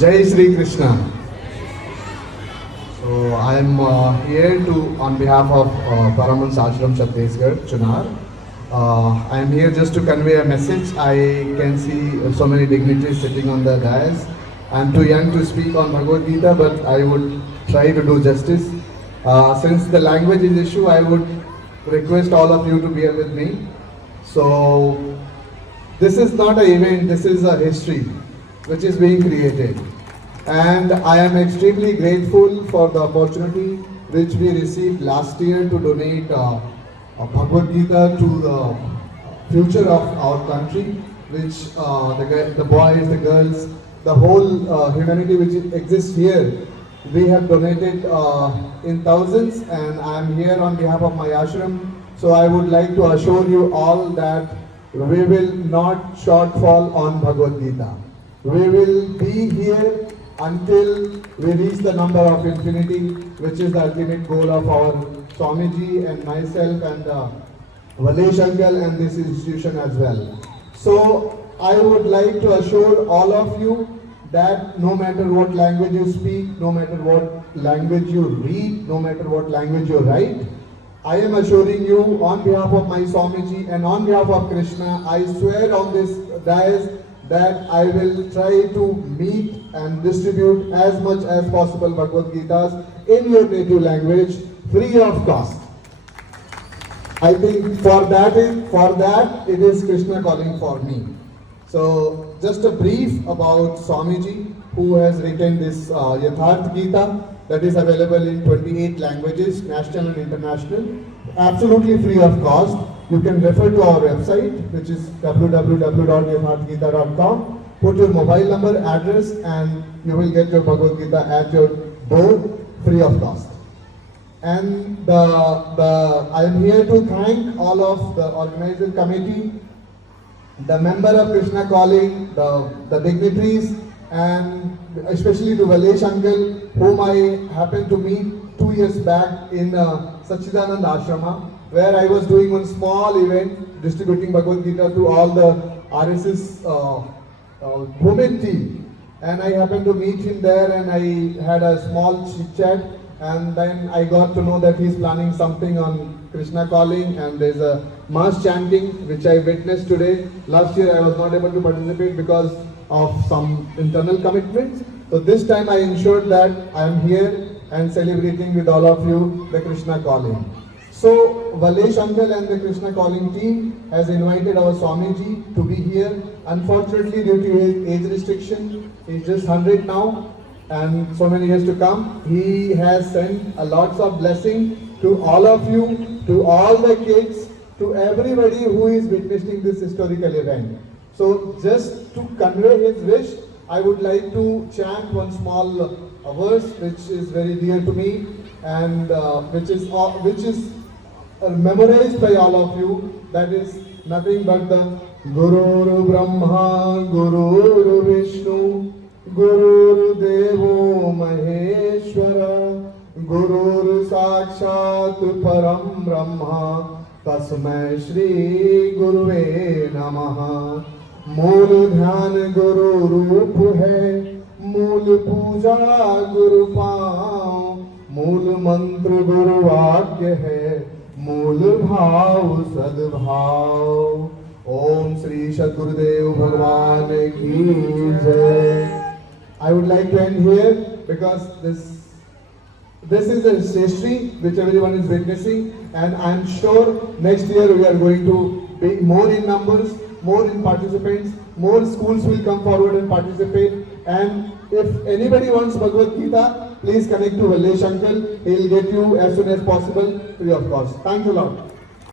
Jai Sri Krishna. So I am here on behalf of Paramhans Ashram Chhattisgarh, Chunar. I am here just to convey a message. I can see so many dignitaries sitting on the dais. I am too young to speak on Bhagavad Gita, but I would try to do justice. Since the language is issue, I would request all of you to bear with me. So this is not an event, this is a history which is being created. And I am extremely grateful for the opportunity which we received last year to donate a Bhagavad Gita to the future of our country, which the boys, the girls, the whole humanity which exists here, we have donated in thousands, and I am here on behalf of my ashram. So I would like to assure you all that we will not shortfall on Bhagavad Gita. We will be here until we reach the number of infinity, which is the ultimate goal of our Swamiji and myself and Valesh uncle and this institution as well. So I would like to assure all of you that no matter what language you speak, no matter what language you read, no matter what language you write, I am assuring you on behalf of my Swamiji and on behalf of Krishna, I swear on this dais that I will try to meet and distribute as much as possible Bhagavad Gitas in your native language, free of cost. I think for that it is Krishna calling for me. So just a brief about Swamiji, who has written this Yatharth Gita that is available in 28 languages, national and international, absolutely free of cost. You can refer to our website, which is www.yatharthgita.com. Put your mobile number, address, and you will get your Bhagavad Gita at your door, free of cost. And I am here to thank all of the organizer committee, the member of Krishna Calling, the dignitaries, and especially to Valesh uncle, whom I happened to meet 2 years back in Sachidanand Ashrama, where I was doing one small event distributing Bhagavad Gita to all the RSS women team. And I happened to meet him there, and I had a small chit chat, and then I got to know that he's planning something on Krishna Calling, and there's a mass chanting which I witnessed today. Last year I was not able to participate because of some internal commitments. So this time I ensured that I am here and celebrating with all of you the Krishna Calling. So Valesh uncle and the Krishna Calling team has invited our Swamiji to be here. Unfortunately, due to his age restriction, he's just 100 now and so many years to come. He has sent a lots of blessing to all of you, to all the kids, to everybody who is witnessing this historical event. So just to convey his wish, I would like to chant one small verse which is very dear to me, and which is memorized by all of you. That is nothing but the Guru Brahma, Guru Vishnu, Guru Devo Maheshwara, Guru Sakshat Param Brahma, Tasmai Shri Guruve Namaha. मूल ध्यान गुरु रूप है, मूल पूजा गुरु पाँव, मूल मंत्र गुरु वाक्य है, मूल भाव सद्भाव। ओम श्री सद्गुरुदेव भगवान की जय। I would like to end here because this is a history which everyone is witnessing, and I am sure next year we are going to be more in numbers, more in participants, more schools will come forward and participate. And if anybody wants Bhagavad Gita, please connect to Valesh uncle. He will get you as soon as possible free of cost. Thanks a lot.